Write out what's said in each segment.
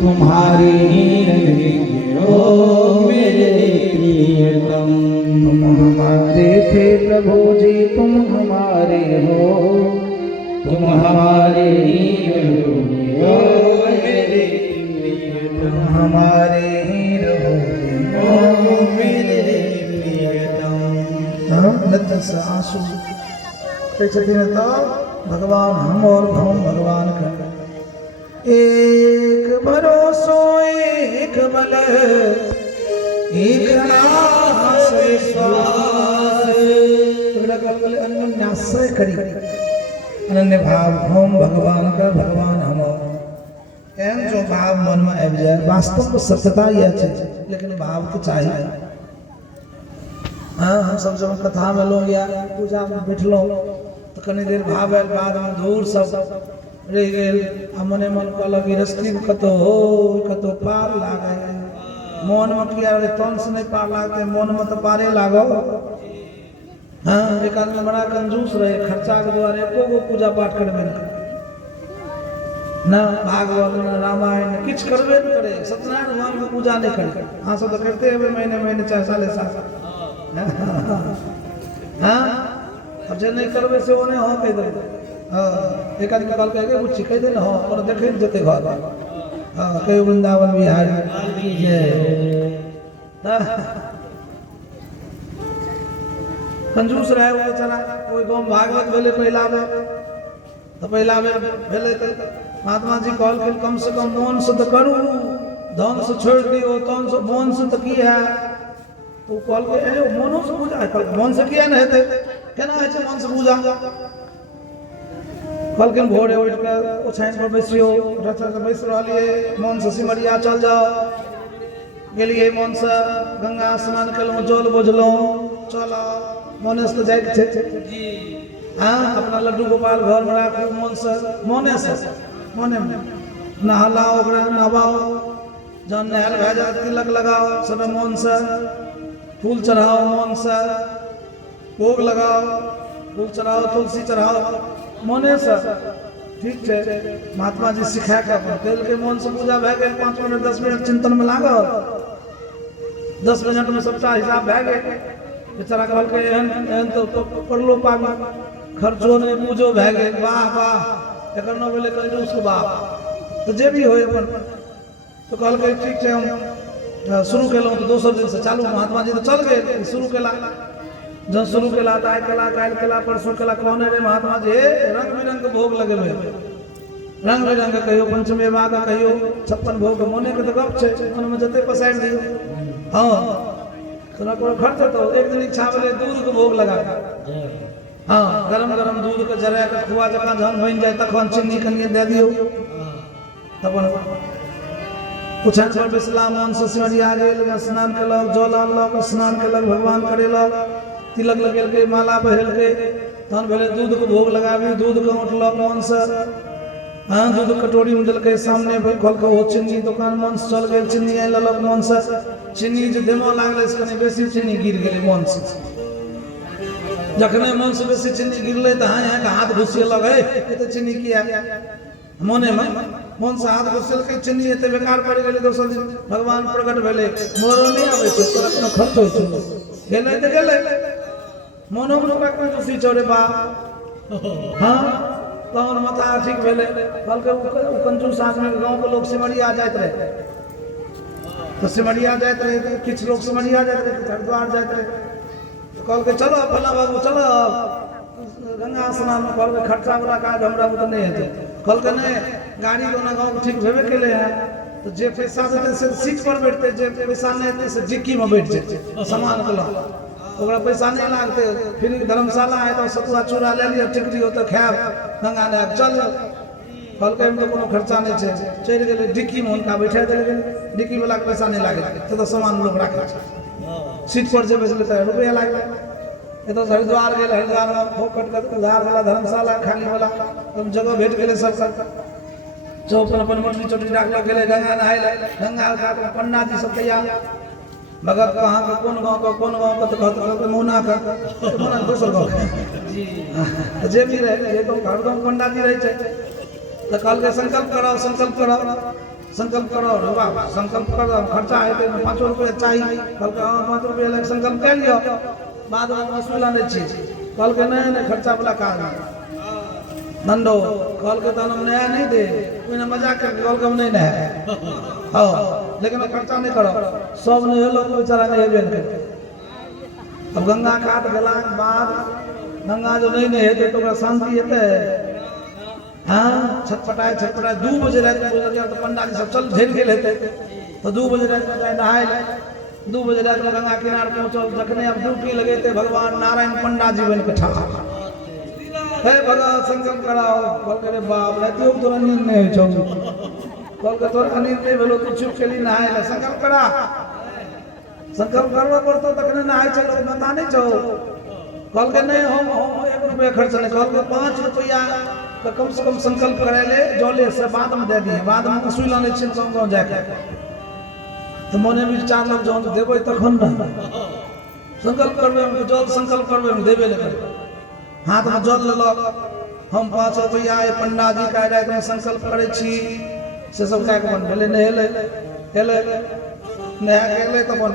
तुम्हारे ही रहेंगे ओ मेरे प्रियतम। तुम हमारे थे प्रभु जी तुम हमारे हो, तुम हमारे ही रहोगे ओ मेरे प्रियतम। तुम हमारे ही रहोगे ओ मेरे प्रियतम। नृत्य से आंसू कहते तो भगवान हम और हम भगवान का एक भरोसो एक बल एक नास विश्वास अन्याश्रय करी अनन्य भाव हम भगवान का भगवान हम एम जो भाव मन में आबि जाए वास्तव में सत्यता यह है लेकिन भाव तो चाहिए। हाँ हम सब जब कथा में लोग या पूजा में बैठलों तो कनी देर भाव आयल बाद में दूर सब रह गए मने मन कहल गृहस्थी में कतो हो कतो पार लागे मन में किया रे तन से नहीं पार लागते मन में तो पारे लागो। हाँ एक आदमी बड़ा कंजूस रहे खर्चा के द्वारे एको पूजा पाठ करबे न भागवत न रामायण किछ करबे न करे सत्यनारायण भगवान की पूजा नहीं करे। हाँ सब तो करते हैं महीने महीने चाहे साले साल। हाँ अब जे नहीं करबे से ओने हो कह दे। एक आदमी कल कह कुछ कह दे हो और देखे जते घर हाँ कई वृंदावन बिहारी कंजूस रहे वो चला कोई गांव भागवत भेले पहला में तो पहला में भेले तो महात्मा जी कहल कि कम से कम मन से तो करू धन से छोड़ दियो तन से मन से तो की है तो कहल के ए मनो से पूजा है मन से किया न हेते केना है मन से पूजा कहल के भोरे उठ के ओछाइन पर बैसियो रथ से बैस रहलिए मन से सिमरिया चल जाओ गेलिए मन से गंगा स्नान केलहुँ जल बोझलहुँ चलो मन से जाए जी। हाँ अपना लड्डू गोपाल घर में राखू मन से मने नहलाओ ओकरा नहवाओ जहन नहल भए जाए तिलक लगाओ सब मन से फूल चढ़ाओ मन से भोग लगाओ फूल चढ़ाओ तुलसी चढ़ाओ मने से ठीक है। महात्मा जी सिखा के कल के मन से पूजा भए गए 5 मिनट 10 मिनट चिंतन में लागल 10 मिनट में सबटा हिसाब भए गए बेचारा कहल के एहन तो पढ़लो पाबी खर्चो नहीं पूजो भए गए वाह वाह एकर न भेले कहल उसके बाप तो जे भी होय अपन तो कहल के ठीक है हम शुरू केलहुँ तो दोसर दिन से चालू महात्मा जी तो चल गए शुरू केला जब शुरू केला तो आइ केला काल्हि केला परसों केला कहने रे महात्मा जी रंग बिरंग के भोग लगेबे रंग बिरंग के कहियो पंचमे माँ का कहियो 56 भोग मोने के तो गप छे मन में जते पसारि दियो। हाँ तो ना कोनो खर्च तो एक दिन इच्छा भेले दूध के भोग लगा हाँ गरम गरम दूध के जरा के खुआ जका जहन बनि जाए तखन चीनी कनिए दे दियो तब पुछन पर बिसला मन से सिमरिया गेल स्नान केलक जल आनलक स्नान केलक भगवान करेलक तिलक लगेलकै माला पहिरलकै तहन भेले दूध के भोग लगाबी दूध के औंटलक मन से। हाँ दूध कटोरी में देलकै सामने खोल के ओ चीनी दुकान मन से चल गेल चीनी आनि लेलक मन से चीनी जे देमो लागलै से कनी बेसी चीनी गिर गेलै मन से जखने मन से बेसी चीनी गिरलै तऽ हाँ यहाँ के हाथ घुसिएलक हे एते चीनी किया मने में मन से हाथ घुसेलकै चीनी एते बेकार पड़ गेलै दोसर दिन भगवान प्रकट भेलै मोरो नहीं आबै छै तोरा कोनो खर्च होइ छै गेलै तऽ गेलै मनो में ओकरा कोई खुशी चढ़े बा। हाँ तहन माथा ठीक भेलै कहल के कंजूस आदमी गाँव के लोग सिमरिया जाइत रहे तो सिमरिया जाइत रहे किछ लोग सिमरिया जाइत रहे हरिद्वार जाइत रहे तो कहल के चलो फला बाबू चलो गंगा स्नान में कहल के खर्चा वाला काज हमरा बुते नहीं हेतै कहल के नहीं गाड़ी दोना गाँव ठीक भेबे केले हैं तो जे पैसा देते से सीट पर बैठते जे पैसा नहीं देते से डिक्की में बैठ जेतै सामान के ला ओकरा पैसा नहीं लागते फिर धर्मशाला है तो सतुआ चूड़ा ले लियो टिकरी हो तो खाएब गंगा नहायब चल कहल के तो कोनो खर्चा नहीं छै चढ़ गेलै डिक्की में उनका बैठा देल गेलै डिक्की वाला के पैसा नहीं लागे तो सामान लोग राखे सीट पर जेबै तो रुपया लागलै ये तो हरिद्वार गेल हरिद्वार में फोकट का उधार वाला धर्मशाला खाली वाला जगह भेट गेलै सब जो अपन मोटरी चोटरी राखल गेलै गंगा नहाय ले गंगा घाट में पंडा जी सब तैयार भगत कहाँ का कौन गाँव का तो कहते मौना का मौना दोसर गाँव जी जे भी रहे ये तो हर गाँव पंडा जी रहे तो कल के संकल्प कराओ संकल्प करो रे बाबा, संकल्प करो, खर्चा है तो 5 रुपया चाहिए, कल के हाँ 5 रुपया लगे संकल्प कर लियो, बाद में वसूला नहीं चाहिए, कल के नहीं खर्चा वाला काज नंदो, कल के तो हम नया नहीं दे, कोई मजाक करके कल के हम नहीं नया, हाँ लेकिन खर्चा नहीं करो, सब नहीं लोग बेचारा नहीं बेन कर, अब गंगा घाट गला के बाद गंगा जो नहीं है तो शांति है, हाँ छटपटाए 2 बजे रात में तो पंडा जी सब चल झेल के लेते तो 2 बजे रात में नहाए ले 2 बजे रात में गंगा किनारे पहुंचल जखने अब ड्यूटी लगे थे भगवान नारायण पंडा जी बन के ठाड़ हे भगवान संकल्प कराओ कल करे बाप रे तू तो नींद नहीं छौ कल के तोरा नींद नहीं भेलो तू चुप चली नहाए ले संकल्प करा संकल्प करवा पड़तो तखने नहाए चलो बता नहीं छौ कल के नहीं हम 1 रुपया खर्च नहीं कल के 5 रुपया तो कम से कम संकल्प करे ले जोले से बाद में दे दिए बाद में सुई लाने छिन गाँव जाके तो मोने भी 4 लोग जो देवे तखन ना संकल्प करबे में जल संकल्प करबे में देवे ले हाथ में जल ले लो हम 5 रुपया पंडा जी का रात में संकल्प करे छी से सब का के बन भेले नहेले हेले नहा के ले तो बन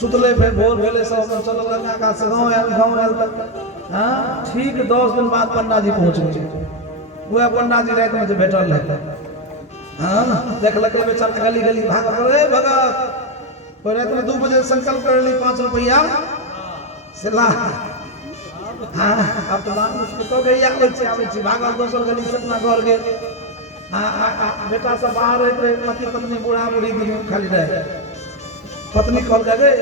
सुतले फिर भोर भेले सब चल गंगा का से गाँव आयल तक हाँ ठीक 10 दिन बाद पंडा जी पहुँच गए वह पंडा जी रात में जो बैठल रहे हाँ देख लगे बेचारा गली गली भाग भगत कोई रात में 2 बजे संकल्प कर ली 5 रुपया से ला हाँ अब तो बात उसको तो गई आवे छी भागल दोसर गली से अपना घर गए हाँ बेटा सब बाहर रहे पति पत्नी बूढ़ा बूढ़ी दिन खाली रहे पत्नी कॉल कर गए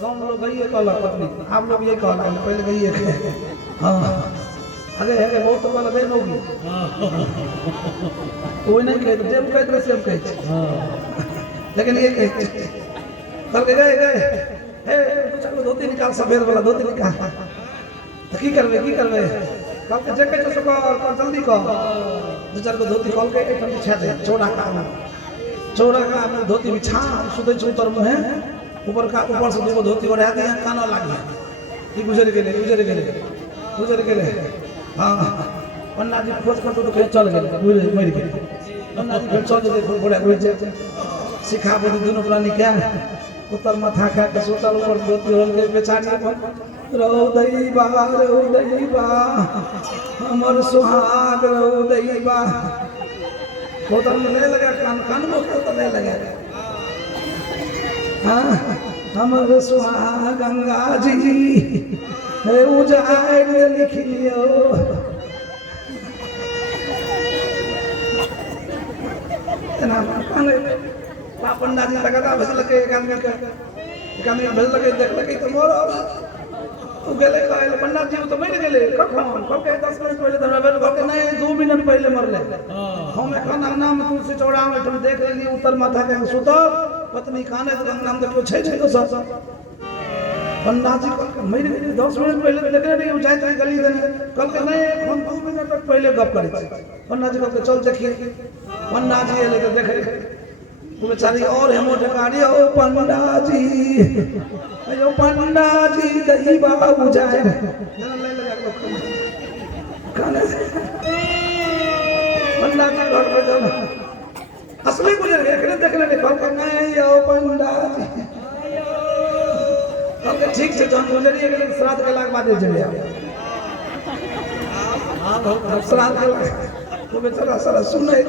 गाँव लोग गई है कॉल पत्नी आप लोग ये कॉल पहले गई है हाँ अरे है बहुत तो कॉल गई होगी कोई नहीं कहते जब कहते से हम कहते लेकिन ये कहते कल गए हे चलो धोती निकाल सफेद वाला धोती निकाल की करवे कल के जगह जो सको और जल्दी को 2-4 को धोती कॉल के एक बिछा दे चौड़ा का धोती बिछा सुते उतर मुँह ऊपर से 2 धोती और दिया काना लाग गया गुजर गेले हाँ पंडा जी खोज कर तो कहीं चल गए मर गए पंडा जी चल गए बड़ा गुजर सिखा बोली दोनों प्राणी क्या उतर माथा खा के सोतल ऊपर धोती होल के बेचारी रहो दैबा हमर सुहाग रहो दैबा बोतल में नहीं लगा कान में तो नहीं लगा हाँ हमर सुहाग गंगा जी है उजाड़ लिख लियो पंडा जी लगा भेज लगे एक आदमी भेज लगे देख लगे तो मोर तू गेले कहले पंडा जी तो मर गेले कखन कके 10 मिनट पहले हमरा बेट घर के नहीं 2 मिनट पहले मरले हम एखन अंगना में तुलसी चौड़ा में तुम देख लेली उतर माथा के सुतो पत्नी खाने तो अंगना में तो छै तो सब पंडा जी मर गेले 10 मिनट पहले देखले नहीं उठाई तो गली देने कल के नहीं हम 2 मिनट तक पहले गप करे पंडा जी को चल देखिए पंडा जी एले तो देखे वो बेचारी और हेमो ढकारी ओ पंडा जी अयो पंडा जी दही बाबू जाए पंडा जी घर पे जब असली गुजर गए देखने कल कर नहीं ओ पंडा जी कल के ठीक से जन गुजरिए गेले श्राद्ध के लाग बाद जबे हां श्राद्ध के वो बेचारा सारा सुने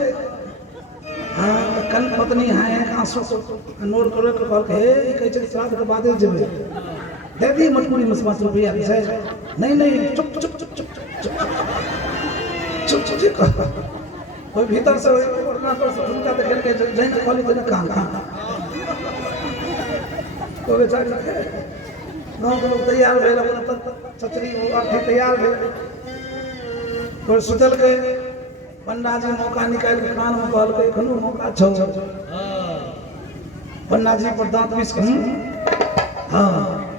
हाँ कल पत्नी है आंसू नोट करो तो कल हे कह छै श्राद्ध के बाद जबे दे दी मजबूरी में 5 रुपया है नहीं चुप कोई भीतर से ओरना पर से उनका देख के जैन खोली तो कहां तो बेचारा गांव के लोग तैयार भेल अपन छतरी आठी तैयार भेल और सुतल के पंडा जी मौका निकाल के कान में कहल के एखनो मौका छौ पंडा जी पर दांत पीस के हाँ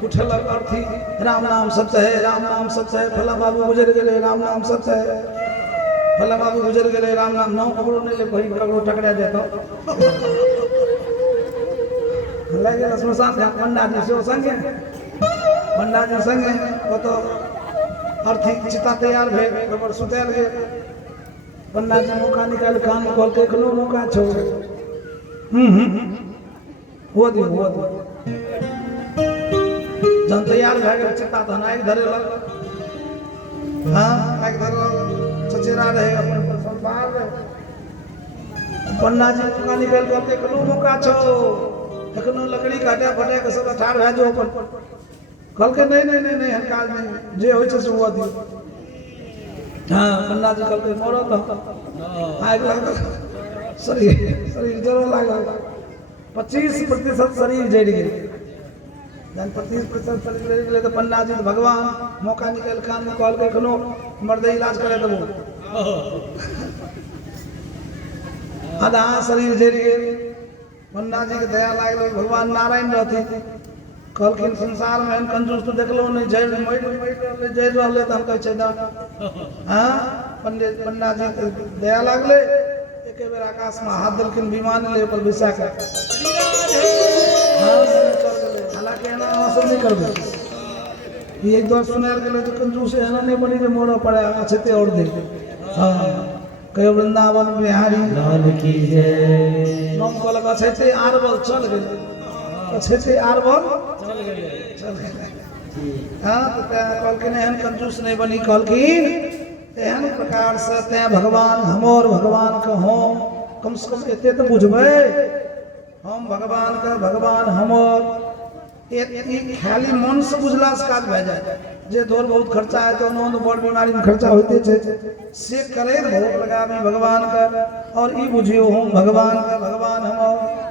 उठल अर्थी राम नाम सत्य है फला बाबू गुजर गेले राम नाम सत्य है फला बाबू गुजर गेले राम नाम नाम ककरो नहीं ले कहीं ककरो टकरा देतो लगे श्मशान में पंडा जी से संगे तो अर्थी चिता तैयार भेल सुतल गए पन्ना जी मौका निकाल कान खोल के कनो मौका छो हो दी जन तैयार भए गेल चिता तहन आगि धरेलक हाँ आगि धरलक चचेरा रहे अपन संसार रहे पन्ना जी मौका निकाल के कनो मौका छो एखनो लकड़ी काटे फटे के सब ठाड़ भए जो अपन कहल के नहीं हनकाल नहीं जे होइ छै से हुआ दी हाँ पन्ना जी कहल के मरो तो आगि लागल शरीर जरो लागल 25% शरीर जड़ गेल जन 25% शरीर जड़ गेल तो पन्ना जी भगवान मौका निकाल कान में कहल के एखनो मर्दे इलाज करे देबो आधा शरीर जड़ गेल पन्ना जी के दया लागल भगवान नारायण रहती कहलखिन संसार में कंजूस तो देखलो नहीं जड़ मर जड़ रहले त हम कहै छै ना हां पंडित पन्ना जी के दया लागले एक बेर आकाश में हाथ देलखिन विमान ले पर बैसा के हां चल गेले हालांकि एना सब नहीं करबे ई एक दो सुनार गेले तो कंजूस एना नहीं बनी जे मोड़ पड़े छते और दे हां कयो वृंदावन बिहारी लाल की जय नाम को लगा छते आरबल चल गेले छते आरबल चल गेले हाँ तो कहलखिन एहन कंजूस नहीं बनी कहलखिन एहन प्रकार से ते भगवान हमर भगवान के हम कम से कम एते तो बुझबै हम भगवान के भगवान हमर ई खाली मन से बुझला से काज भए जाए जे थोड़ बहुत खर्चा है तो नोंद बड़ बीमारी में खर्चा होते छै से करे भोग लगाबी भगवान का और ई बुझियो हम भगवान का भगवान हमर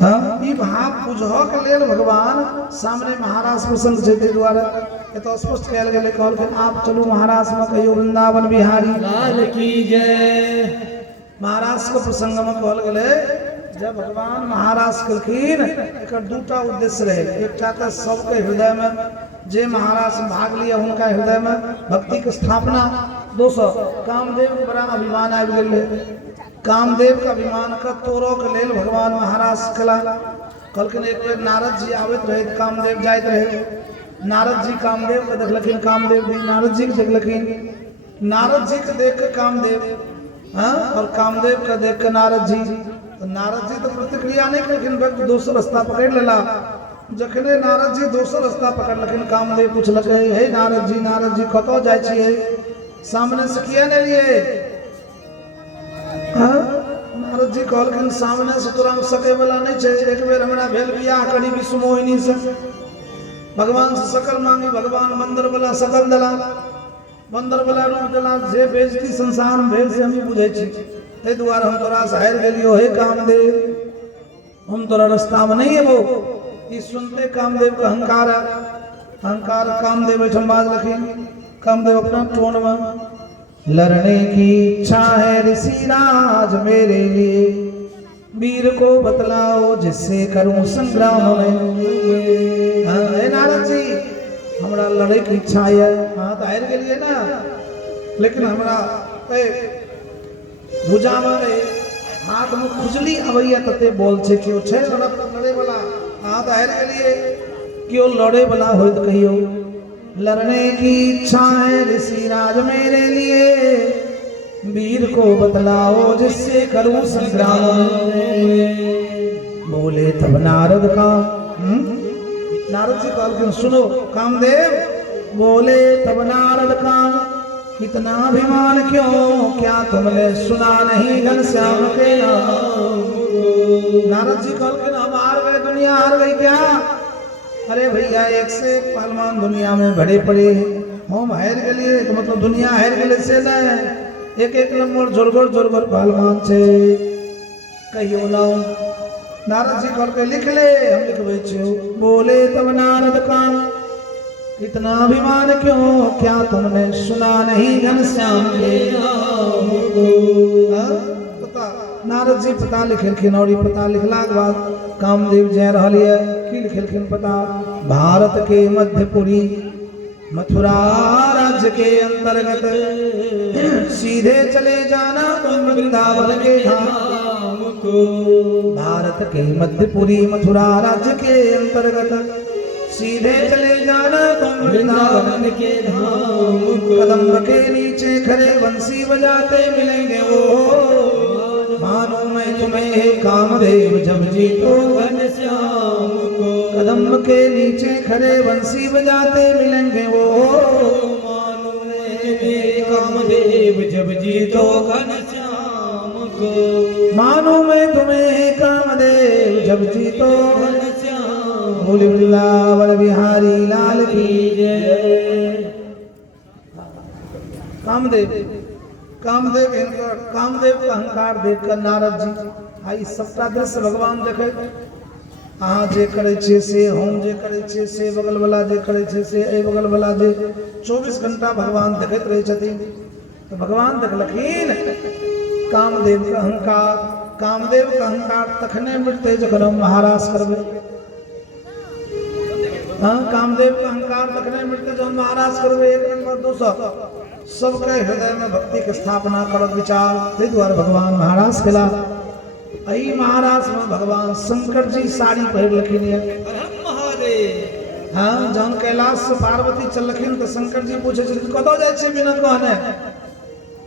हाँ ई भाव बुझह के लेल भगवान सामने महाराज प्रसन्न छै तै दुआरे एतो स्पष्ट कयल गेलै कहलखिन आप चलू महाराज में कहियो वृंदावन बिहारी लाल की जय महाराज के प्रसंग में कहल गेलै जब भगवान महाराज कहलखिन एकर दूटा उद्देश्य रहे एकटा त सबके हृदय में जे महाराज भाग लिया उनका हृदय में भक्ति के स्थापना दोसर कामदेव के बड़ा अभिमान आबि गेल कामदेव का अभिमान का तोड़ो के लेल भगवान महाराज कला कहलखिन एक बेर नारद जी आबैत रहे कामदेव जाइत रहे नारद जी कामदेव के देखलखिन कामदेव जी नारद जी के देखलखिन नारद जी के देख के कामदेव हाँ और कामदेव के देख के नारद जी तो नारद जी तो प्रतिक्रिया नहीं करलखिन व्यक्ति दोसर रास्ता पकड़ लेला जखने नारद जी दोसर रास्ता पकड़लखिन कामदेव पूछलक हे नारद जी कतौ जाइ छियै सामने से किया नहीं लिए नारद जी कहलखिन सामने से तोरा सके वाला नहीं छै एक बेर हमरा भेल बियाह करी विष्णु मोहिनी से भगवान से सकल मांगी भगवान बंदर वाला सकल दला बंदर वाला रूप दला जे बेइज्जती संसार में भेल से हम बुझै छी तै दुआरे हम तोरा से हारि गेलियो हे कामदेव हम तोरा रास्ता में नहीं एबो ई सुनते कामदेव का अहंकार कामदेव बैठल बाजलखिन कामदेव अपना टोन में लड़ने की इच्छा है ऋषिराज मेरे लिए वीर को बतलाओ जिससे करूं संग्राम में हाँ नारद जी हमरा लड़े की इच्छा है हाँ तो हार के लिए ना लेकिन हमरा भुजा में हाथ में खुजली अबैया तते बोल छे क्यों छे लड़े वाला हाँ तो हार के लिए क्यों लड़े वाला हो तो कहियो लड़ने की इच्छा है ऋषिराज मेरे लिए वीर को बतलाओ जिससे करूं संग्राम बोले तब नारद का नारद जी कहलखिन सुनो कामदेव बोले तब नारद का इतना अभिमान क्यों क्या तुमने सुना नहीं घनश्याम के नाम नारद जी कहलखिन हम हार गए दुनिया हार गई क्या अरे भैया एक से एक पहलवान दुनिया में भरे पड़े हम हार गए मतलब दुनिया हार गए से नहीं एक नंबर जोरगर पहलवान छे कहियो ना नारद जी कहल के लिख ले हम लिखबे छियो बोले तब नारद का इतना अभिमान क्यों क्या तुमने सुना नहीं घनश्याम के पता नारद जी पता लिखलखिन और पता लिखला के बाद कामदेव जय रहलिए की लिखलखिन पता भारत के मध्यपुरी मथुरा राज्य के अंतर्गत सीधे चले जाना तुम वृंदावन के धाम को भारत के मध्यपुरी मथुरा राज्य के अंतर्गत सीधे चले जाना तुम वृंदावन वृंदावन के धाम को। कदम के नीचे खड़े बंसी बजाते मिलेंगे वो मानो मैं तुम्हें कामदेव जब जीतो घनश्याम को। कदम के नीचे खड़े बंसी बजाते मिलेंगे वो मानो मैं तुम्हें कामदेव जब जीतो घनश्याम को। मानो मैं तुम्हें कामदेव जब जीतो घनश्याम बोले वृंदावन बिहारी लाल की जय। कामदेव कामदेव का अहंकार देखकर नारद जी आई सबटा दृश्य भगवान देखे अहाँ जे करे छे से हम जे करे छे से बगल वाला जे करे छे से ए बगल वाला जे 24 घंटा भगवान देखते रहे छथिन तो भगवान देखलखिन कामदेव का अहंकार तखने मिटते जखन हम महाराज करबे। हाँ कामदेव का अहंकार तखने मिटते जब महाराज करबे। एक नंबर दोसर सबके हृदय में भक्ति के स्थापना करत विचार ते द्वारा भगवान महाराज केला। अही महाराज में भगवान शंकर जी साड़ी पहिर लखिन महादेव। हाँ जौन कैलाश से पार्वती चलखिन तो शंकर जी पूछे कतौ जाय छी बिना कहने।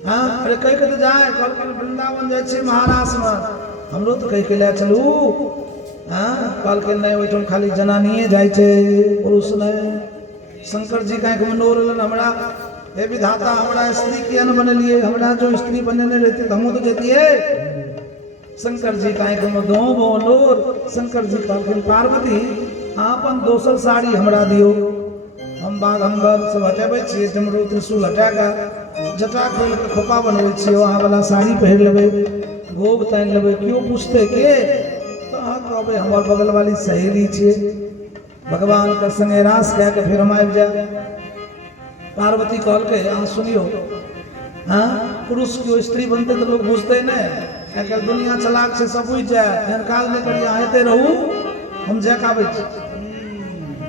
हाँ अरे कह के तो जाए कहलखिन वृंदावन जाय छी महाराज में हमरो तो कह के ले चलू। हाँ कहलखिन नहीं ओइठम खाली जनानिए जाय छे पुरुष नहीं। शंकर जी का मनोर लेन हमरा हे विधाता हमरा स्त्री किया न बनलिए हमरा जो स्त्री बनने रहती तो हम तो जेतिए। शंकर जी का दो बोलोर शंकर जी कहलखिन पार्वती आपन दोसर साड़ी हमरा दियो हम बाघंबर सब हटेबे छिए डमरू त्रिशूल हटा के जटा खोल के खोपा बनबै छिए वहाँ वाला साड़ी पहिर लेबै भोग तान लेबै क्यों पूछते के तो अहाँ कहबै हमर बगल वाली सहेली छिए भगवान के संगे रास कह के फिर हम आबि जाए। पार्वती कहल के अहाँ सुनियो हाँ पुरुष क्यों स्त्री बनते तो लोग बुझते नहीं क्या दुनिया चलाक से सब बुझ जाए एहन काल में करिए आते रहू हम जाके आबै छी।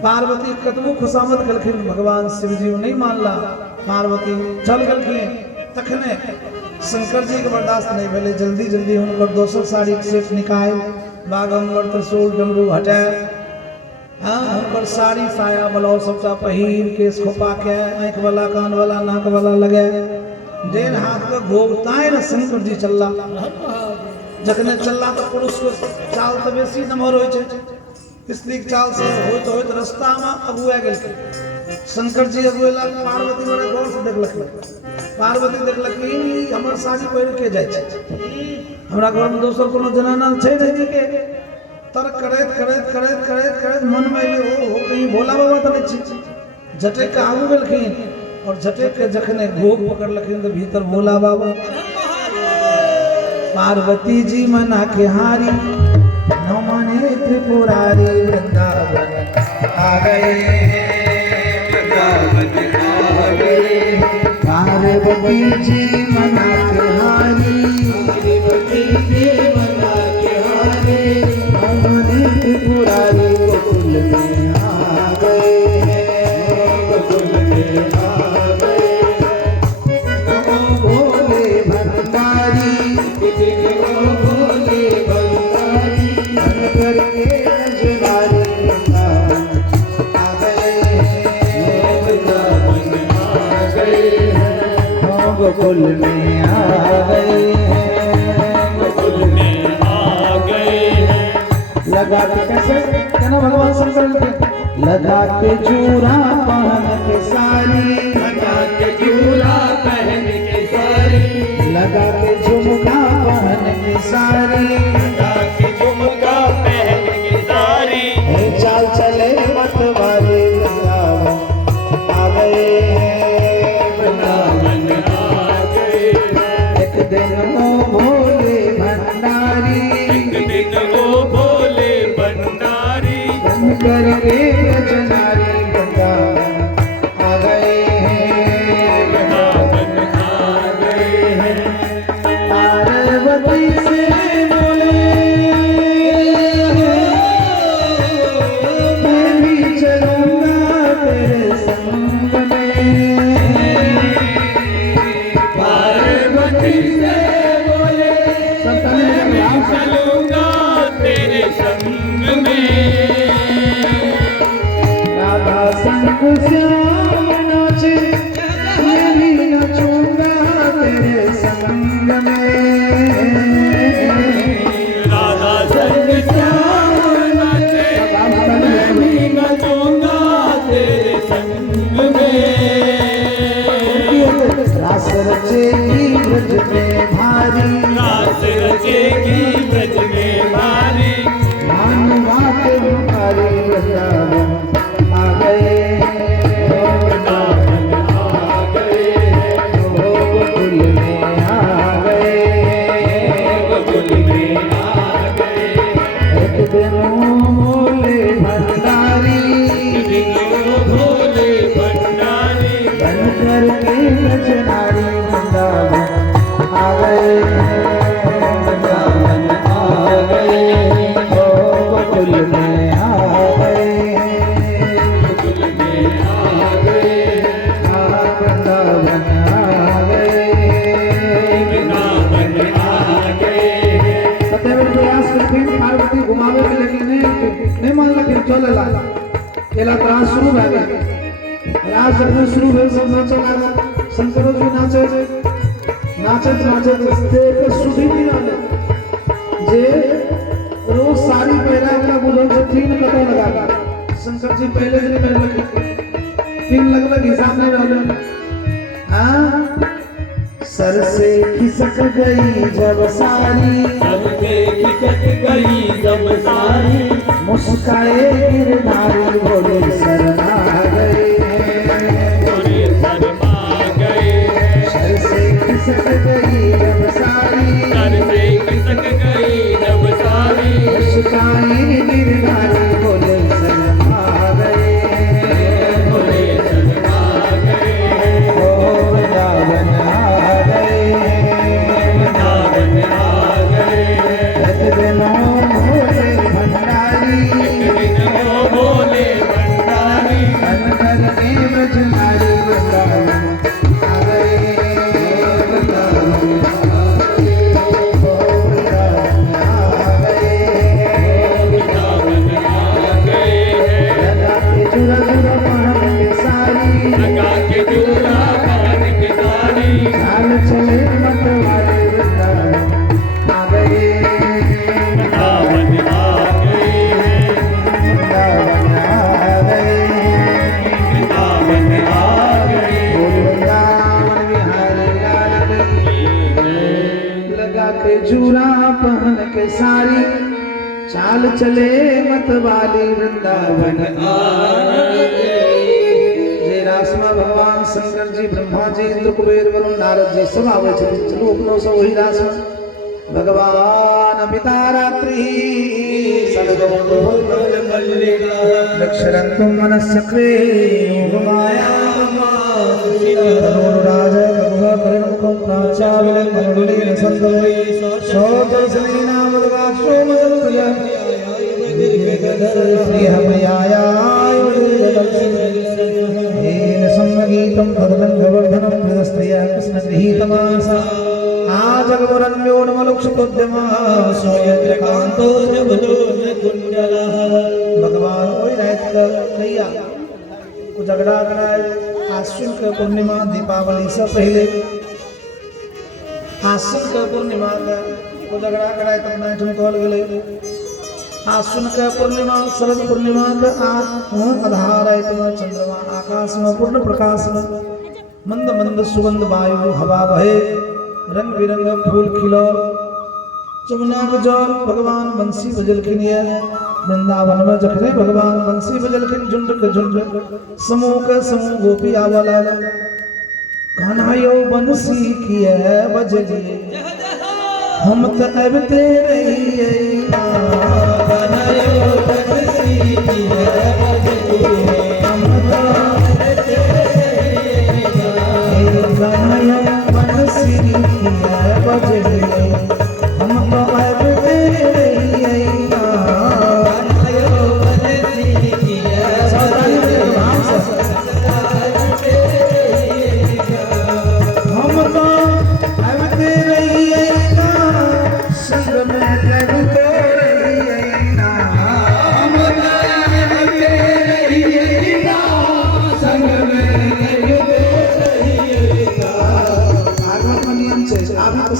पार्वती कतबो खुशामद कलखिन भगवान शिव जी नहीं मानला पार्वती चल गलखिन तखने शंकर जी के बर्दाश्त नहीं भेले जल्दी जल्दी हुनकर दोसर साड़ी सेट निकाल बाघंबर त्रिशूल डमरू हटाए। हाँ हुनकर साड़ी साया ब्लाउज सबटा पहिर केस खोपा के आँख वाला कान वाला नाक वाला लगे डेढ़ हाथ के घोग ताइन शंकर जी चलला। जखने चलला तो पुरुष को चाल तो बेसी नमहर होइ छै स्त्री के चाल से होइत रास्ता में अगुआ गेल। शंकर जी अगुएला पार्वती बड़े गौर से देखलक पार्वती देखलखिन हमर साड़ी पहिर के जाइ छै हमरा घर में दोसर कोनो जनाना छै नहीं के तर्क करैत मन में हो कहीं भोला बाबा तो नहीं झटक के आगू गेलखिन और झटक के जखने घोग पकड़लखिन तो भीतर भोला बाबा। पार्वती जी मना के हारी न माने त्रिपुरारी वृंदावन आ गए पार्वती जी मना के हारी त्रिपुरारी गोकुल में आ गए भोले भंडारी करके नजरारी आ गए गोकुल में आ गए लगा के कैसे कहना भगवान शंकर लगा के चूड़ा पहन के सारी लगा के चूड़ा पहन के सारी लगा के झुमका पहन के सारी लगा के झुमका पहन के सारी चाल चले मत वाले वृंदावन आ गए वृंदावन आ गए। एक दिन वो भोले भंडारी एक दिन वो भोले भंडारी बन करके रचनारी वृंदावन आ गए वृंदावन आ गए हैं। पार्वती से बोले मैं भी चलूंगा तेरे संग में पार्वती से बोले मैं चलूंगा तेरे संग में संग श्याम नाचे मैं भी नचूंगा तेरे संग में। राधा संग श्याम नाचे मैं भी नचूंगा तेरे संग में। रास रचेगी ब्रज में भारी, रास रचेगी ब्रज में भारी, भानुवात हमारी वृंदावन आ गए, वृंदावन आ गए, गोकुल में आ गए, गोकुल में आ गए। एक दिनों भोले भंडारी, भोले भंडारी, बन करके नचनारी वृंदावन आ गए, वृंदावन आ गए, गोकुल में आ गए, गोकुल में आ गए, वृंदावन आ गए। वृंदावन आ गए। सत्यवेद प्रयास करके पार्वती घुमावे के लेकिन नहीं मान लगे चले ला केला त्रास शुरू हो गया। रास जब शुरू हुए सब नाचे लगा, शंकर जी नाचे नाचे नाचे देख सुधी नहीं आले जे रोज साड़ी पहना वाला बुझल से 3 कटो लगा। शंकर जी पहले दिन पहले 3 लगभग हिसाब नहीं रहले। हाँ सर से खिसक गई जब सारी, सबके खिसक गई जब सारी, मुस्काए गिरधारी भोले शरणा गए, भोले शर्मा गए। सर से खिसक गई जब सारी, सर से खिसक गई जब सारी, मुस्काए गिरधारी भोले शरणा गए, भोले शर्मा गए। ओ वृंदावन आ गए, वृंदावन आ गए। एक दिनों भोले भंडारी, एक दिन वो भोले भंडारी, बन करके बजनारी वृंदावन आ गए, वृंदावन आ गए, ओ वृंदावन आ गए। वृंदावन आ गए। लगा के जुरा जुरा पहन के सारी, लगा के चूड़ा पहन के साड़ी, चाल चले मत वाले वृंदावन आ गए, वृंदावन आ गए। वृंदावन आ गए, वृंदावन आ गए। बोल वृंदावन बिहारी लाल की। लगा के जूरा पहन के सारी, चाल चले मत वाली वृंदावन आ गए। जय रासमा भगवान शंकर जी, ब्रह्मा जी, इंद्र कुबेर वरुण नारद जी सब आवे छथिन। चलो अपनो सब वही रासमा भगवान अमिता रात्रि लक्षरंतु मनस्सक्रे माया राज भगवा करणकं प्राचावलं मनोलेन संतवे सौदर्शनेनाम दगाक्षो मदप्रिय श्रीहमयायाय येन संगीतं भद्रं गोवर्धनं प्रदस्त्रिया कृष्णगृहीतमासा आजगवरन्योन्मलुक्षुद्यमा सोयद्रकान्तो जबलोलकुण्डलः। भगवान वही रात का भैया को झगड़ा कराए। आश्विन का पूर्णिमा दीपावली से पहले आश्विन का पूर्णिमा को झगड़ा कराए तब नाइट में कहल गेले। आश्विन का पूर्णिमा शरद पूर्णिमा का आधार है तुम्हारा चंद्रमा आकाश में पूर्ण प्रकाश में मंद मंद सुगंध वायु हवा बहे रंग बिरंग फूल खिलो जमुना के जल भगवान बंसी बजलखिन वृंदावन में जखने भगवान बंसी बजलखिन झुंड के झुंड समूह के समूह गोपी आवला घनायो बंसी किए बजलिए हम तो अब तेरे घनायो बंसी किए बजलिए हम तो घनायो बंसी किए बजलिए हम तो अब तेरे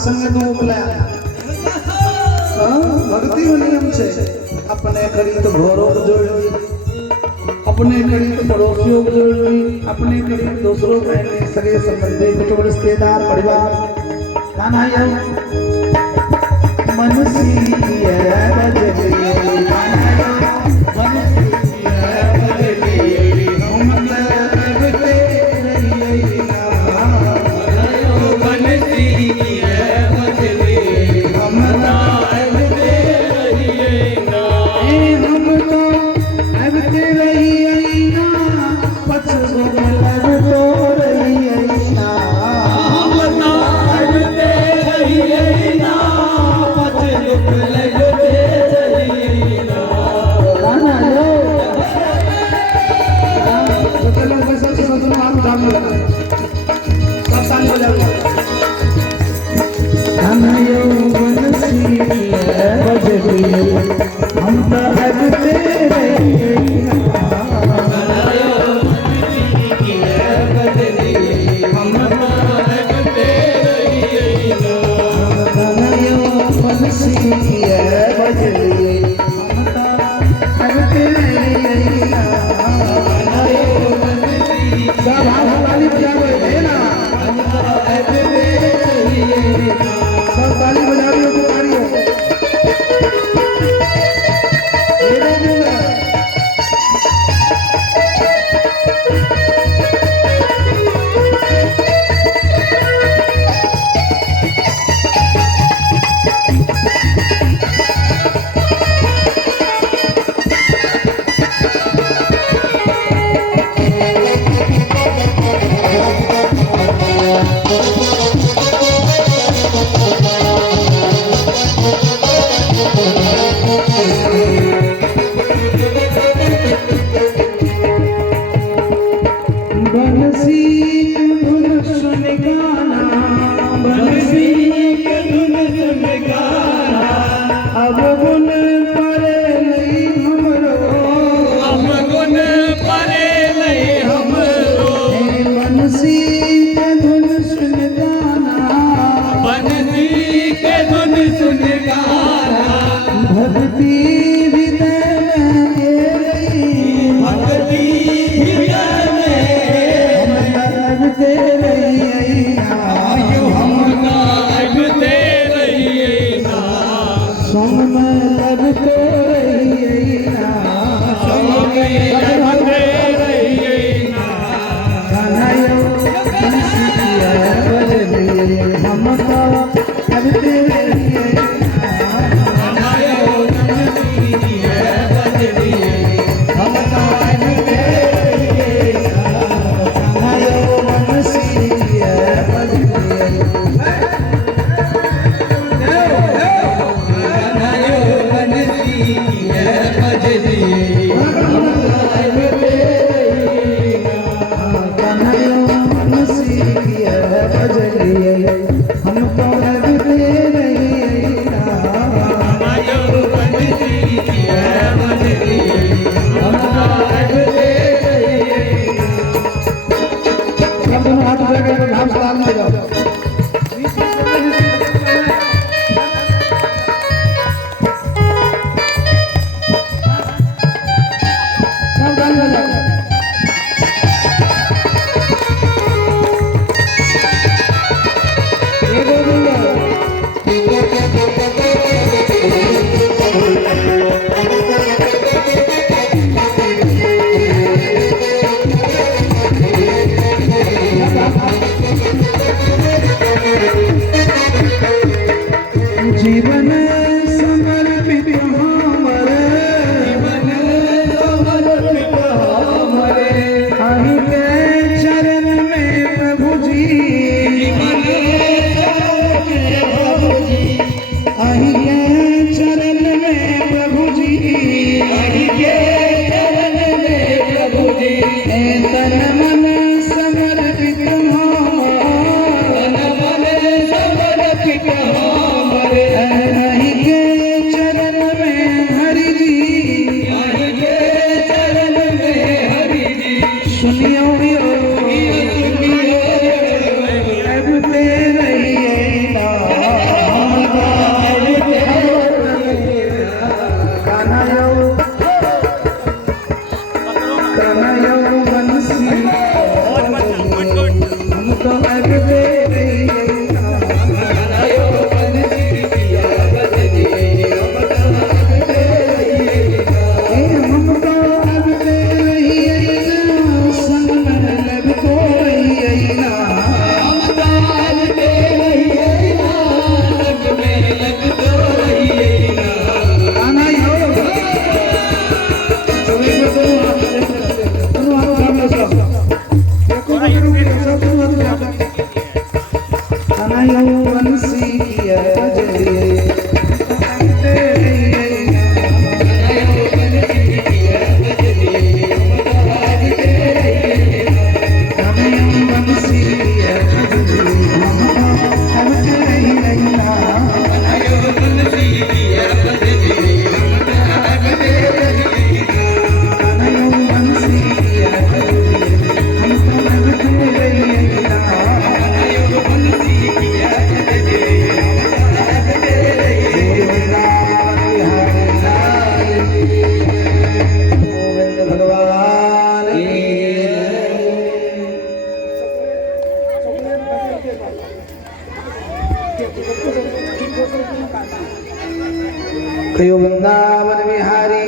संग तो मोकला भक्ति में नियम छे अपने करी तो घरों को जोड़ दी अपने करी तो पड़ोसियों को जोड़ दी अपने करी तो दूसरों को सगे संबंधी कुटुंब रिश्तेदार परिवार गाना ये मनसी है बजली हम तो अब तेरे हम तो अब तेरे कयो वृंदावन बिहारी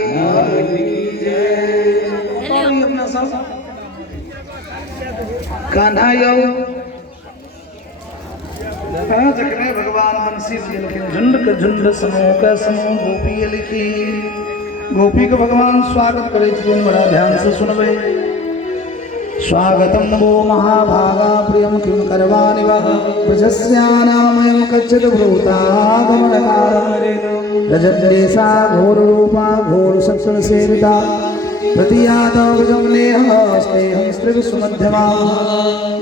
अपना सब कान्हा यो जखने भगवान बंसी लिखे झुंड के झुंड समूह का समूह गोपी लिखी गोपी के भगवान स्वागत करे छथिन बड़ा ध्यान से सुनबे स्वागतम वो महाभागा प्रियम किम करवानि वह प्रशस्यानामयं कच्चित् भूतागमनकार रजतदेशा घोर रूपा घोर सत्संग सेविता प्रतियातवजमनेहस्तेहं स्त्रिविसुमध्यमा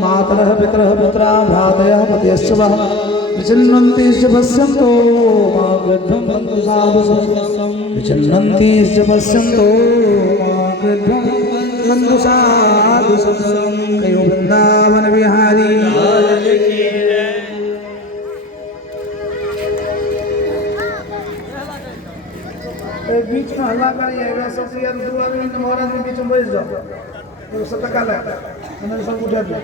मातरः पितरः पुत्रा भ्रातयः पतयश्च वः विचिन्वन्तिश्च पश्यन्तो मा गृद्धं बन्धु साधुसं विचिन्वन्तिश्च पश्यन्तो मा गृद्धं बन्धु साधुसं कयो वृंदावन बिहारी बीच में हल्ला करिए वैसे यार दो आदमी महाराज के बीच में बैठ जाओ तो सब टका ले मैंने सब उठा दिया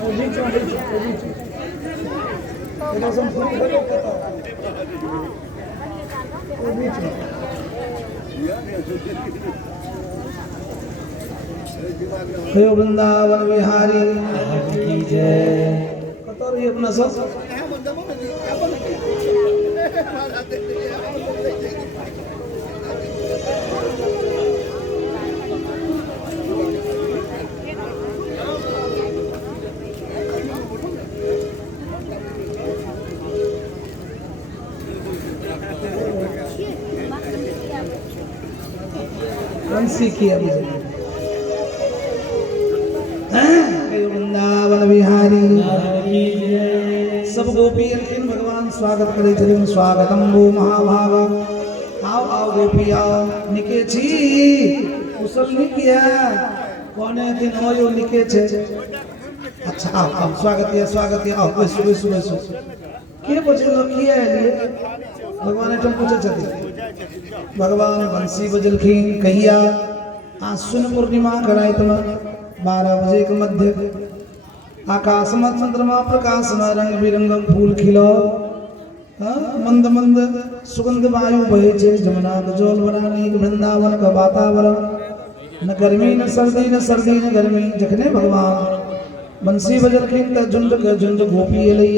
वो बीच में इधर सब पूरी कर वो बीच में हे वृंदावन बिहारी की जय बता रही अपना सब बंसी किया वृंदावन बिहारी सब गोपी अखिन भगवान स्वागत करे छथिन स्वागतम वो महाभागा आओ आओ गोपी आओ निके छी कुशल निकिया कोने दिन होयो निके छे अच्छा आओ आओ स्वागत है आओ बैसो बैसो बैसो के बजलो किया लिए भगवान तुम पूछे छथिन भगवान बंसी बजलखिन कहिया आश्विन पूर्णिमा कराई तुम 12 बजे के मध्य आकाश में चंद्रमा प्रकाश में रंग बिरंग फूल खिलो मंद मंद सुगंध वायु बहे छे जमुना के जल बरानी वृंदावन का वातावरण न गर्मी न सर्दी न गर्मी जखने भगवान बंसी बजलखिन त झुंड के झुंड गोपी एले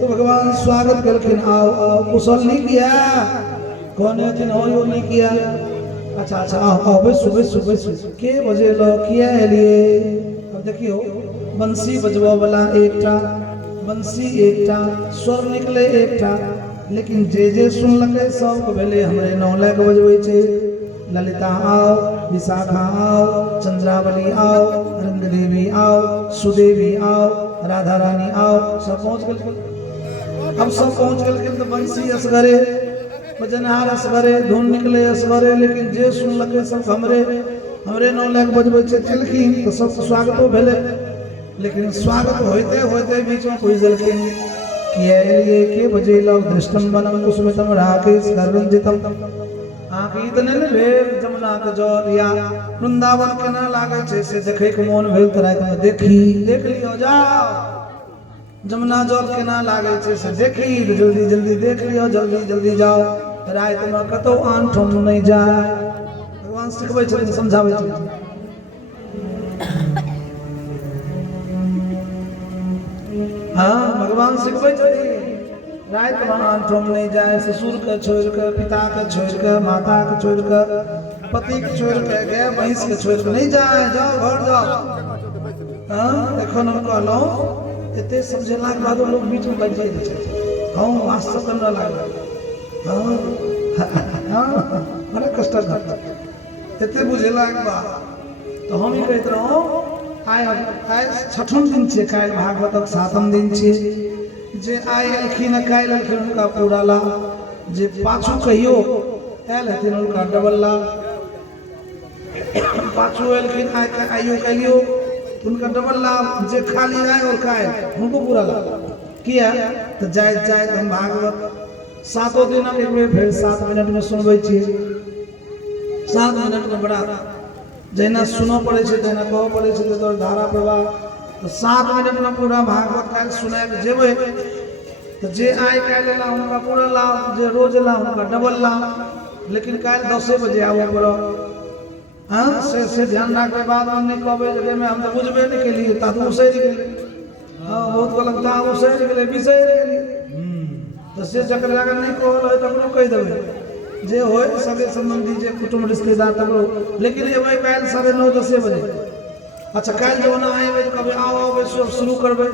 तो भगवान स्वागत करखिन आओ आओ कुशल नहीं किया कोने दिन होयो नहीं किया अच्छा अच्छा आओ बैसो बैसो बैसो के बजे लो किया एलिए अब देखियो बंसी बजवा वाला एकटा बंसी एकटा स्वर निकले एकटा लेकिन जे सुन लगे सब भेले हमरे नौला के बजबै छे ललिता आओ विशाखा आओ चंद्रावली आओ रंगदेवी आओ सुदेवी आओ राधा रानी आओ सब पहुंच गए अब सब पहुंच गए तो बंसी असगरे भजनहार असगरे धुन निकले असगरे लेकिन जे सुन लगे सब हमरे नौला के बजबै छे चलखिन तो सब स्वागतो भेले लेकिन स्वागत होते होते बीच में कोई जलखिन किया लिए के बजे लोग दृष्टम बनम कुसुमितम राकेश गर्वंजितम आखी तने ने भेल जमुना के जल या वृंदावन के ना लागे छे से देखे के मन भेल त रात में देख लियो जाओ जमुना जल के ना लागे छे से देखी जल्दी जल्दी देख लियो जल्दी जल्दी जाओ रात में कतो आन ठम नहीं जाए भगवान सिखबै छथिन समझाबै छथिन हाँ भगवान सिखबै छथिन रात में आन ठम नहीं जाए ससुर के छोड़ के पिता के छोड़ के माता के छोड़ के पति के छोड़ के गाय भैंस के छोड़ के नहीं जाए जाओ घर जाओ हाँ एखन हम कहलौ एते समझेला के बाद लोग बीच में बैठ जाय छै हाँ वास्तव करना लागल हाँ बड़ा कष्ट करता एते बुझेला के बाद तो हम ही कहत रहौ आइ छठम दिन छे काल भागवतक 7म दिन छे जे आइ एलखिन काल एलखिन उनका पूरा ला जे पाछू कहियो आयल हथिन उनका डबल ला पाछू एलखिन आइयो कहियो उनका डबल ला जे खाली आए और काल उनको पूरा ला किया तो जाय जाय हम भागवत 7 दिन एक बेर फिर 7 मिनट में सुनबै छी 7 मिनट में बड़ा जहिना सुनो पड़े छै तहिना कहऽ पड़े छै तो धारा प्रवाह तो 7 मिनट में पूरा भागवत काल सुना के जेबे तो जे आए काल ला उनका पूरा लाभ, जे रोज ला उनका डबल लाभ। लेकिन काल 10 बजे आवे पड़ो। हाँ से ध्यान रखने बाद नहीं कहबे जगह में हम तो बुझबे नहीं के लिए ता तो उसे निकले। हाँ बहुत गलत था उसे निकले विषय निकले तो से चक्कर जाकर नहीं कहल है तब कह देबे जे होए सगे संबंधी जे कुटुंब रिश्तेदार तब। लेकिन ये वही काल 9:30 बजे। अच्छा काल जो ना आए बजे कभी आओ बे शुरू करबे।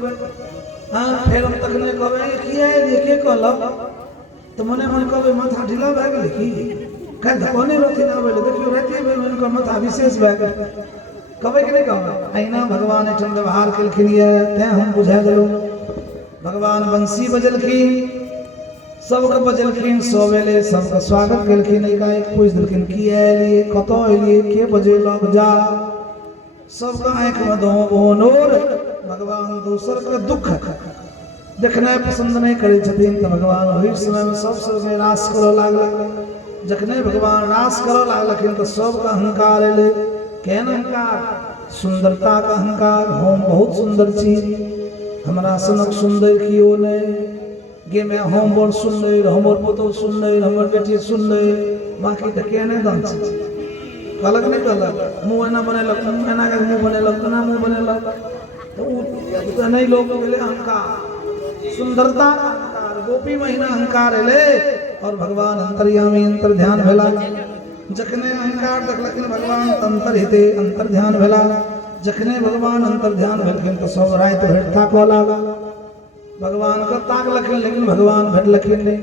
हाँ फिर हम तखने कहबे किए ये के कहल तो मने मन कहबे माथा ढीला भए गेल की काल धकोने रहती ना बोले देखियो रहती है मन का माथा विशेष भए गेल कहबे कि नहीं कहबे। अहिना भगवान एठन व्यवहार केलखिन ये ते हम बुझा देलु। भगवान बंसी बजलखिन सबके बजलखिन सोवेले सबका स्वागत केलखिन। एक पूछ देलखिन की एलिए कतो एलिए के बजे लग जा सबका आंख में दो नूर। भगवान दूसर के दुख देखना पसंद नहीं करे छथिन तो भगवान वही समय में सब समय रास करो लागल। जखने भगवान रास करो लागलखिन तो सबका अहंकार एले। केहन अहंकार? सुंदरता का अहंकार। हम बहुत सुंदर छी, हमरा सनक सुंदर कियो नहीं। गे में हम बड़ सुंदर, हमर पुतो सुंदर, हमर बेटी सुंदर, बाकी तो केहने दान छी। कहलक नहीं कहलक मुँह एना बनेलक, मुँह एना के मुँह बनेलक, केना मुँह बनेलक तो नहीं लोग बोले अहंकार। सुंदरता अहंकार, गोपी महीना अहंकार एले और भगवान अंतर्यामी अंतर ध्यान भेला। जखने अहंकार देखलखिन भगवान अंतर हिते अंतर ध्यान भेला। जखने भगवान अंतर ध्यान भेलखिन तो सब रात भेट ताकऽ लागल। भगवान को ताकलखिन लेकिन भगवान भेटलखिन नहीं।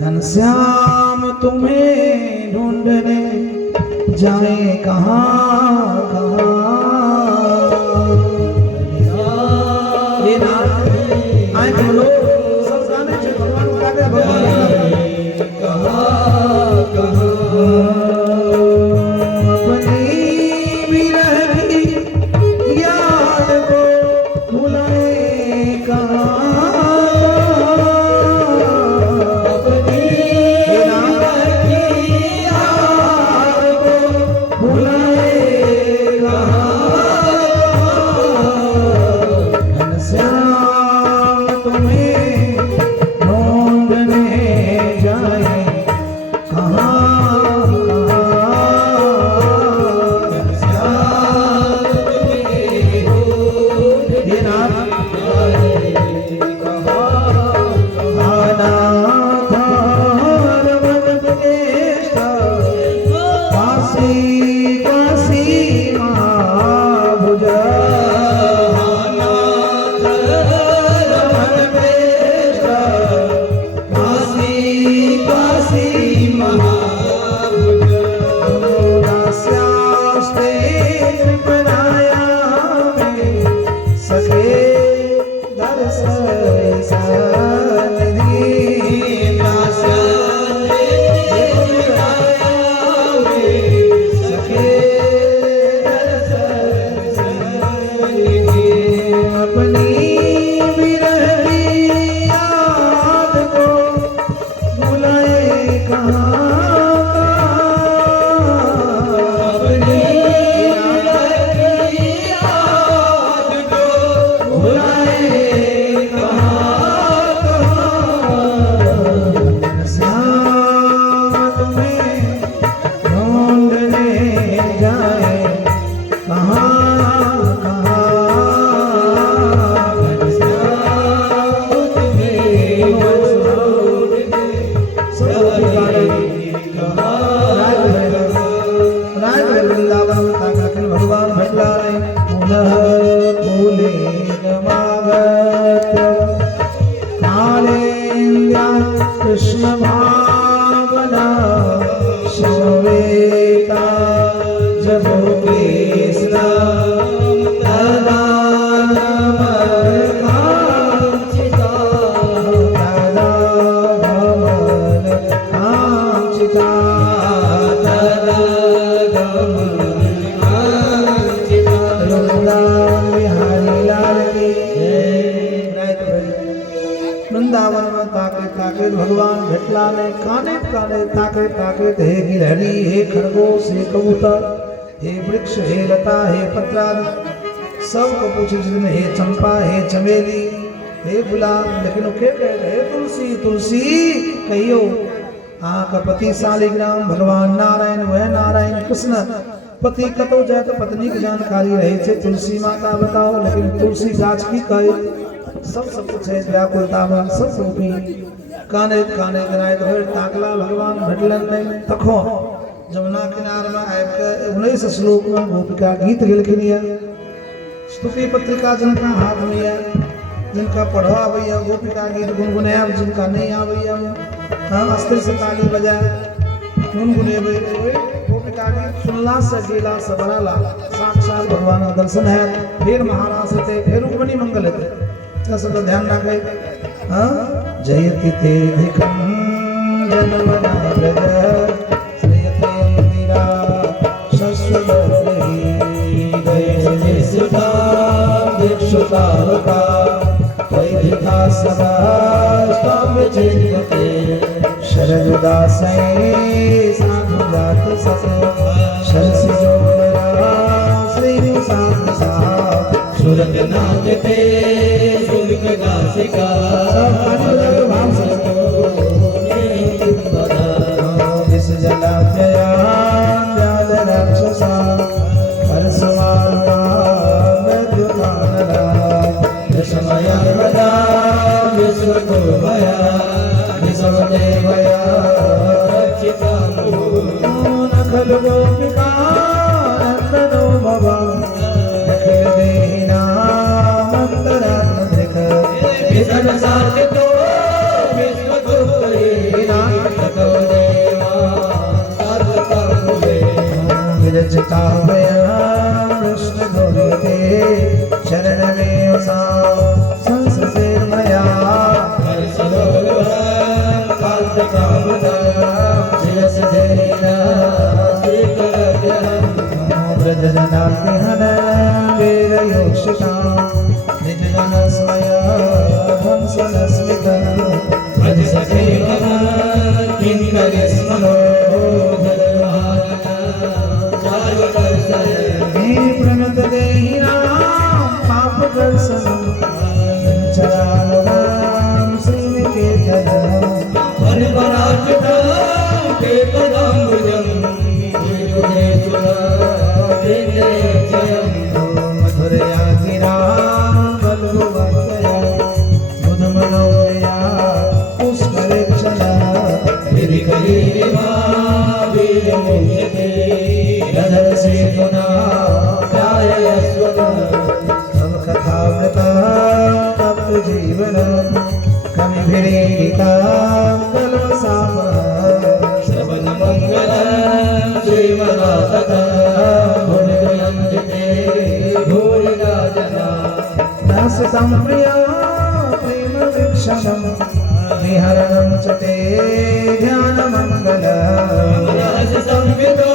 घनश्याम तुम्हें ढूंढने जाए कहाँ कहाँ। आंख में लो सब गाने छे भगवान का दे भगवान कहाँ कहाँ। अपनी विरह की याद को भुलाए कहाँ। अपनी विरह की याद को भुलाए कहाँ। घनश्याम तुम्हें ढूंढने जाए कहाँ कृष्ण भावना शोवेता जब कृष्ण वृंदावन में ताके ताके भगवान भेटला ने काने काने ताके ताके हे गिलहरी हे खरगोश हे कबूतर हे वृक्ष हे लता हे पत्रादि सबको पूछे जितने हे चंपा हे चमेली हे गुलाब, लेकिन वो क्या कह रहे हे तुलसी तुलसी कहियो। का पति शालिग्राम भगवान नारायण वह नारायण कृष्ण पति कतो जाए तो पत्नी की जानकारी रहे थे तुलसी माता बताओ, लेकिन तुलसी गाछ की कहे सब कुछ है व्याकुलता में सब रूपी काने काने गनाए तो ताकला भगवान भटलन नहीं तखो जमुना किनार में आकर 19 श्लोक में गोपिका गीत गिलखिनिया स्तुति पत्रिका जिनका हाथ में है, जिनका पढ़ो भैया गोपिका गीत गुनगुनाया, जिनका नहीं आ भैया हाँ अस्त्र से ताली बजाए गुनगुने गोपिका गीत सुनला से गीला से बराला साक्षात भगवान का दर्शन है। फिर महाराज थे फिर रुक्मिणी मंगल थे सब ध्यान रखे। हाँ जयति ते धिकं जनवना ब्रज श्रीयते इंदिरा शश्वतहि जय सुता दीक्षुतावका वैदिका समास्ताम चिन्वते शरदुदासै साधुदात सत शरसिजो मरा श्री साधसा सुरत नाचते सुरक नासिका भाव विष जलाभ्यया जाल राक्षसा हर्षमाना मृत्युमानरा विषमया वदा विश्वको मया विषमदेवया रक्षिता न खलु गोपिका नन्दनो भवान् अखिल देहिना मन्तरात्मधृक विषण साधितो विश्वगुप्तहीना ततो देवा साधुतामुवे विरचिता वया कृष्ण गोविते शरणमेव सा संससे मया ब्रजजनाग्निहन वीरयोषिता निजजनस्मया हंसनस्मिता भजसखे किङ्करिस्मनो प्रणत देहिनां पापदर्शनं चरानुगां श्रीनिकेतनम् मधुरया गिरा बलुवया मुदमनोया पुष्परेक्षणा तव कथामृता तव जीवन कविभिरीडिता कलवसामा श्रवण मंगल श्रीमदातता भुजयन्ते भूरिदा जना दासतं प्रिया प्रेम वीक्षणं विहरणं च ते ध्यानमङ्गल संविदो